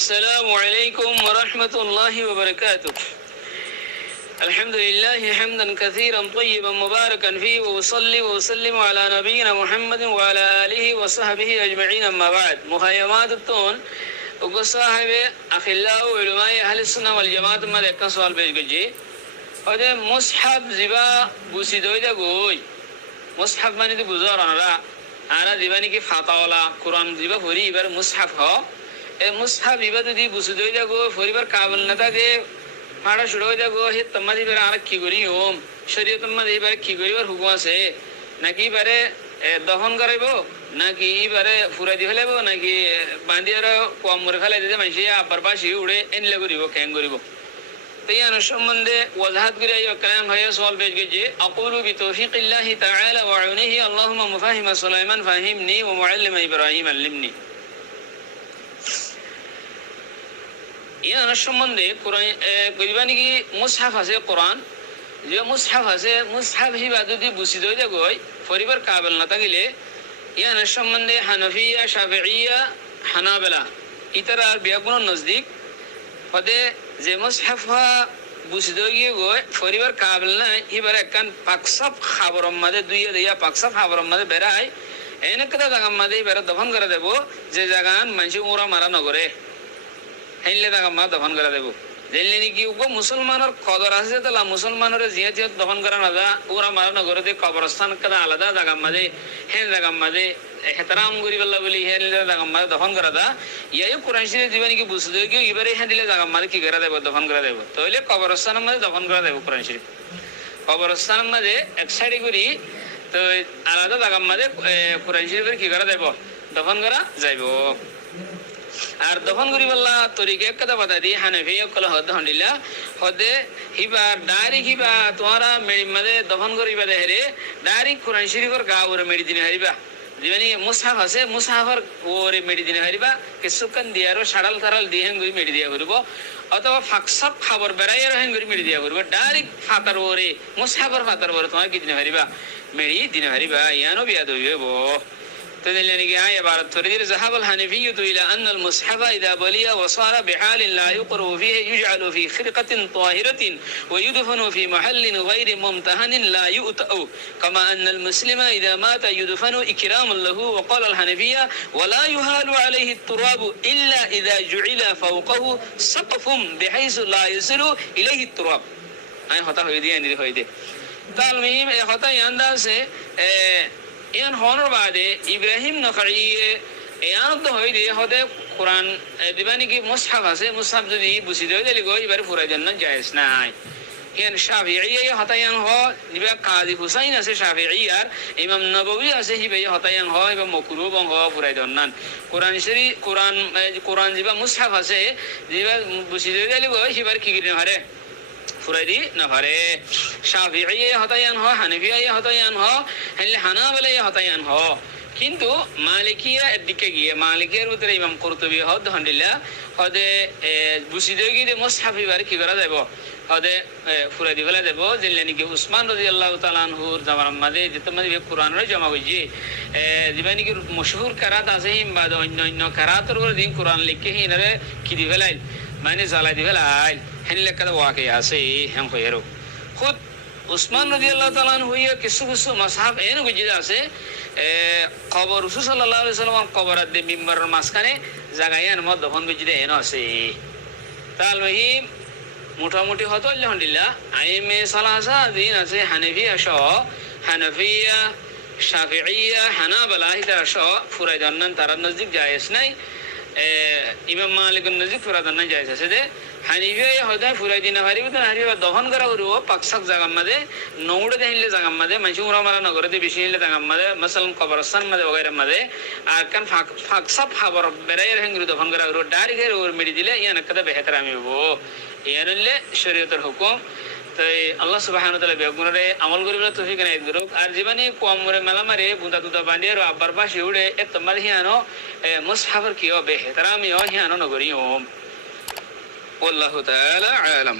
السلام عليكم ورحمة الله وبركاته. الحمد لله حمدا كثيرا طيبا مباركا فيه وأصلي وأسلم على نبينا محمد وعلى آله وصحبه أجمعين. أما بعد، مخيمات التون وقصاحب أخلاء وعلماء أهل السنة والجماعة ما ذكر سؤال بيجي هذا مصحف زبا بوسيدويدا قوي مصحف ماني دي بزار أنا زباني كي فاتاولا قرآن زبا فوري بر مصحف ها মুসহাফ ইবাদত দি বুঝে দই যাগো পরিবার কাবল না থাকে ফাড়া শুরু হয়ে যাগো হে তোমাদি বের আর কি করি ওম শরীয়ত মাদি এবারে কি করিবার হুকুম আছে নাকি এবারে দহন করাইব নাকি এবারে ফুরাই দি ফেলাইব নাকি বান্দিয়ার কম মরে ফেলাই দিতে মানুষ আব্বার পাশে উড়ে এনলে করিব ক্যাং করিব তো এই সম্বন্ধে ওয়াজাহাত করে এই কালাম ভাইয়া সওয়াল পেশ গেছে আকুলু বিতৌফিকিল্লাহি তাআলা ওয়া আউনিহি আল্লাহুম্মা মুফাহিমা সুলাইমান ফাহিমনি ওয়া মুআল্লিমা ইব্রাহিম আল্লিমনি। ইয়ার সম্বন্ধে কোরআন কইবানি কি মুসহাফ আছে কোরআন যে মুসহাফ আছে মুসহাফ হিবা যদি বুঝিত হয়ে যাগই পরিবার কাবেল না থাকিলে ইয়ার সম্বন্ধে হানাফিয়া শাফিঈয়া হানাবেলা ইতারা আর বিয়াগুন নজদিক পদে যে মুসহাফ বুঝিত গিয়ে গই পরিবার কাবেল না হিবার একখান পাকসাফ খাবরম মাঝে দুইয়া দিয়া পাকসাফ খাবরম মাঝে বেড়ায় এনেকটা জায়গার মাঝে বেড়া দফন করে দেব যে জায়গান মানুষ ওরা মারা নগরে হেনলে তাকে মা দফন করে দেব জেনলে নাকি ও মুসলমানের কদর আছে তাহলে মুসলমানের জিয়া জিয়া দফন করা না যা ওরা মারা নগরে দিয়ে কবরস্থান কাদা আলাদা জায়গার মাঝে হেন জায়গার মাঝে হেতারাম করি বললা বলি হেনলে জায়গার মাঝে দফন করা দা ইয়াই কোরআন শরীফ দিবেন কি বুঝতে কি এবারে হ্যাঁ দিলে জায়গার মাঝে কি করে দেব দফন করে দেব তাহলে কবরস্থানের মাঝে দফন করে দেব কোরআন শরীফ কবরস্থানের মাঝে এক সাইডে করি তো আলাদা জায়গার মাঝে কোরআন শরীফের কি করে দেব দফন করা যাইব। আর দফন করি বললা তরিকে কথা বাতা দি হানাফি কল হদ হন্ডিলা হদে হিবা ডাইরেক্ট হিবা তোমারা মেড়ি মাঝে দফন করিবা দেহরে ডাইরেক্ট কোরআন শরীফের গা ওরে মেড়ি দিনে হারিবা দিবানি মুসহাফ আছে মুসহাফের ওরে মেড়ি দিনে হারিবা কিছুক্ষণ দিয়ারো সাড়াল থারাল দিয়ে হেন করে মেড়ি দিয়া করব অথবা ফাকসাপ খাবার বেড়াইয়ারো হেন করে মেড়ি দিয়া করব ডাইরেক্ট ফাতার ওরে মুসহাফের ফাতার ওরে তোমার কি দিনে হারিবা মেড়ি দিনে হারিবা ইয়ানো বিয়াদ হইব। تدلني آية عبارة تريد ذهب الحنفية إلى أن المصحف إذا بلي وصار بحال لا يقرأ فيه يجعل في خرقة طاهرة ويدفن في محل غير ممتهن لا يؤتأ كما أن المسلم إذا مات يدفن إكراما له. وقال الحنفية ولا يهال عليه التراب إلا إذا جعل فوقه سقف بحيث لا يصل إليه التراب. أي خطأ هيدي أني هيدي تعلمين خطأ ينداس ইয়ান হনর বাদে ইব্রাহিম নখরি ইয়ান তো হই দিয়ে হদে কোরআন দিবানি কি মুসহাফ আছে মুসহাফ যদি বুঝি দেই দিলি গো এবারে পুরা জন্য জায়েজ নাই। ইয়ান শাফিঈ হতায়ান হ দিবা কাজী হুসাইন আছে শাফিঈ আর ইমাম নববী আছে হিবে হতায়ান হ এবং মকরুহ বং হ পুরা জন্নান কোরআন শরীফ কোরআন দিবা মুসহাফ আছে দিবা বুঝি দেই দিলি গো এবারে কি কি হারে ফুরাইদি না পারে। শাফিঈ হতায়ান হ হানাফিয়া হতায়ান হ হেলে হানাবেলা হতায়ান হ কিন্তু মালিকিয়া এদিকে গিয়ে মালিকের ভিতরে ইমাম কুরতুবী হদ হন্ডিলা হদে বুঝিদে গিয়ে মুসহাফ এবারে কি করা যাব হদে ফুরাই দি ফেলা যাব যেলে নাকি উসমান রাদিয়াল্লাহু তাআলা আনহুর জামানার মাঝে যেতে মাঝে কোরআনের জমা হইছে দিবা নাকি মশহুর কারাত আছে হিমবাদ অন্য অন্য কারাতের উপর দিন কোরআন লিখে হিনারে কি দি ফেলাই মানে জ্বালাই দি ফেলাই হেনলে কাদা ওয়াকে আছে হেম হইরো খুদ উসমান রাদিয়াল্লাহু তাআলা আনহু কিছু কিছু মুসহাফ এন গুজিদা আছে কবর রাসূল সাল্লাল্লাহু আলাইহি ওয়াসাল্লাম কবরের দে মিম্বরের মাঝখানে জায়গায় মধ্যে দফন গুজিদা এন আছে তাল মহিম মোটামুটি হতো আলহামদুলিল্লাহ আইমে সালাসা দিন আছে হানাফিয়া সহ হানাফিয়া শাফিঈয়া হানাবেলা ইতারা সহ ফুরাই জান্নান তার নজদিক জায়েজ নাই ইমাম মালিকের নজদিক ফুরাই জান্নান জায়েজ আছে দে হানিফিয়া হদায় ফুরাই দিনা হারিব তো হারিবা দহন করা হরিব পাকসাক জায়গার মাঝে নৌড়ে দেখিলে জায়গার মাঝে মানুষ উড়া মারা নগরে দিয়ে বেশি নিলে জায়গার মাঝে মাসালাম কবরস্থান মাঝে বগের মাঝে আর কান ফাকসাপ খাবার বেড়াইয়ের হেঙ্গুরি দহন করা হরিব ডাইরেক্ট ওর মেরি দিলে ইয়ান একটা বেহেতর আমি হবো ইয়ানলে শরীয়তের হুকুম। তো আল্লাহ সুবহানাহু ওয়া তাআলা বেগুনরে আমল করিবার তৌফিক এনায়েত করুক। আর জীবনে কম মরে মেলা মারে বুদা দুদা বান্ডিয়ার আব্বার পাশে উড়ে এত মাঝে হিয়ানো মুসহাফের কি হবে হেতরামি হিয়ানো নগরী ওম والله تعالى عالم.